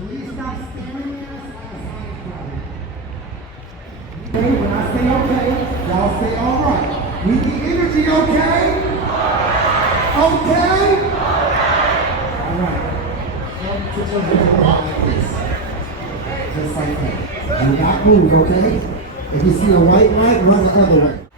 Please stop staring at us like a science problem. Okay, when I say okay, y'all say all right. Need the energy, okay? Okay? All right. Put your hand like this. Just like that. Do not move, okay? If you see a white light, run the other way.